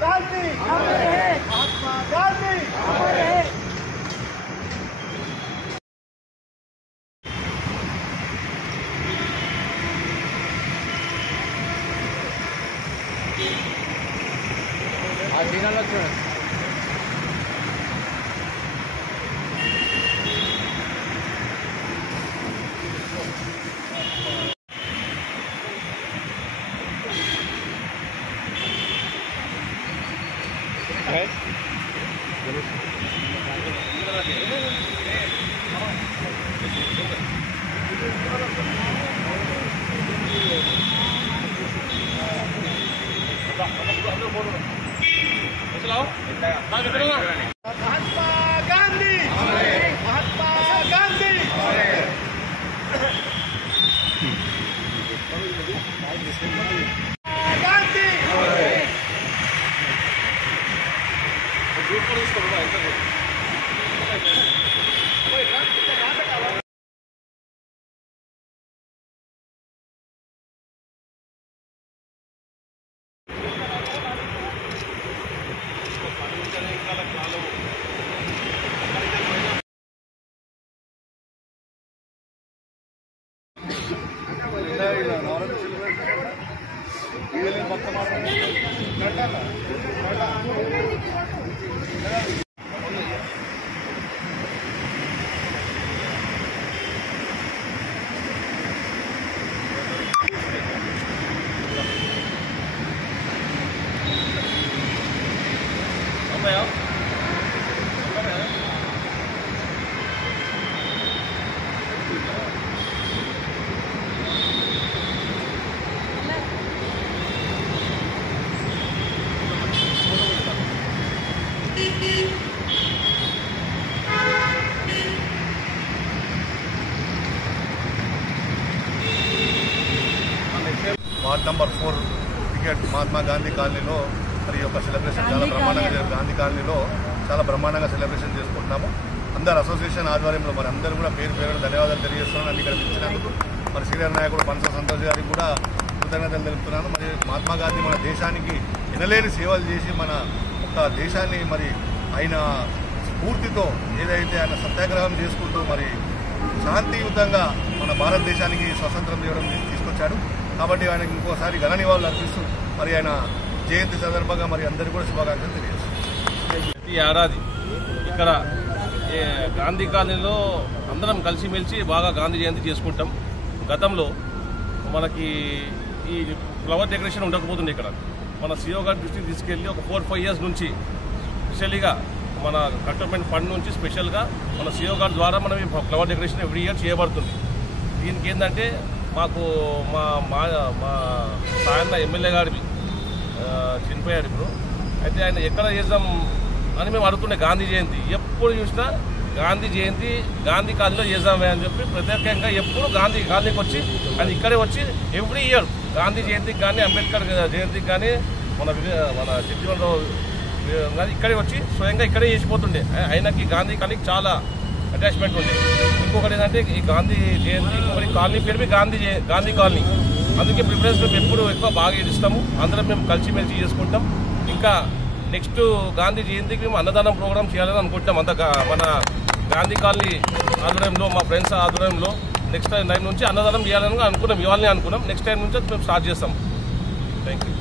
Gandhi Mahatma Gandhi Mahatma Gandhi Mahatma Gandhi Gandhi ward number 4 ticket Mahatma Gandhi కాలనీలో మరి యొక్క సెలబ్రేషన్ చాలా బ్రహ్మాండంగా గాంధీ కాలనీలో చాలా బ్రహ్మాండంగా సెలబ్రేషన్ చేసుకుంటున్నాము. అందరు అసోసియేషన్ ఆధ్వర్యంలో మరి అందరూ కూడా పేరు పేరు ధన్యవాదాలు తెలియజేస్తున్నాను. ఇక్కడ ఇచ్చినందుకు మరి సీనియర్ నాయకుడు పనస సంతోష్ గారికి కూడా కృతజ్ఞతలు తెలుపుతున్నాను. మరి మహాత్మా గాంధీ మన దేశానికి ఎనలేని సేవలు చేసి మన ఒక దేశాన్ని మరి ఆయన స్ఫూర్తితో ఏదైతే ఆయన సత్యాగ్రహం చేసుకుంటూ మరి శాంతియుతంగా మన భారతదేశానికి స్వతంత్రం ఇవ్వడం తీసుకొచ్చాడు. కాబట్టి ఆయనకి ఇంకోసారి ఘన నివాళులు అర్పిస్తూ మరి ఆయన జయంతి సందర్భంగా మరి అందరికీ కూడా శుభాకాంక్షలు తెలియజేస్తారు. ప్రతి ఏడాది ఇక్కడ గాంధీ కాలనీలో అందరం కలిసిమెలిసి బాగా గాంధీ జయంతి చేసుకుంటాం. గతంలో మనకి ఈ ఫ్లవర్ డెకరేషన్ ఉండకపోతుంది. ఇక్కడ మన సిఓ గారి దృష్టికి తీసుకెళ్ళి ఒక 4-5 years నుంచి స్పెషల్గా మన కంటోన్మెంట్ ఫండ్ నుంచి స్పెషల్గా మన సిఓ గారి ద్వారా మనం ఈ ఫ్లవర్ డెకరేషన్ ఎవ్రీ ఇయర్ చేయబడుతుంది. దీనికి ఏంటంటే మాకు మా మా మా సాయన్న ఎమ్మెల్యే గారివి చనిపోయాడు ఇప్పుడు. అయితే ఆయన ఎక్కడ చేద్దాం అని మేము అడుగుతుండే గాంధీ జయంతి. ఎప్పుడు చూసినా గాంధీ జయంతి గాంధీ కాలనీలో చేద్దామే అని చెప్పి ప్రత్యేకంగా ఎప్పుడు గాంధీ కాలనీకి వచ్చి అది ఇక్కడే వచ్చి ఎవ్రీ ఇయర్ గాంధీ జయంతికి కానీ అంబేద్కర్ జయంతికి కానీ మన జగ్జీవన్రావు కానీ ఇక్కడే వచ్చి స్వయంగా ఇక్కడే చేసిపోతుండే. ఆయనకి గాంధీ కాలనీకి చాలా అటాచ్మెంట్ ఉంది. ఇంకొకటి ఏంటంటే ఈ గాంధీ జయంతి ఇంకొకటి కాలనీ పేరు గాంధీ కాలనీ. అందుకే ప్రిఫరెన్స్ మేము ఎప్పుడు ఎక్కువ బాగా ఇస్తాము. అందరం మేము కలిసిమెలిసి చేసుకుంటాం. ఇంకా నెక్స్ట్ గాంధీ జయంతికి మేము అన్నదానం ప్రోగ్రామ్ చేయాలని అనుకుంటాం. మన గాంధీ కాలనీ ఆధ్వర్యంలో మా ఫ్రెండ్స్ ఆధ్వర్యంలో నెక్స్ట్ టైం నుంచి అన్నదానం చేయాలని అనుకున్నాం. ఇవాళనే అనుకున్నాం. నెక్స్ట్ టైం నుంచి మేము స్టార్ట్ చేస్తాం. Thank you.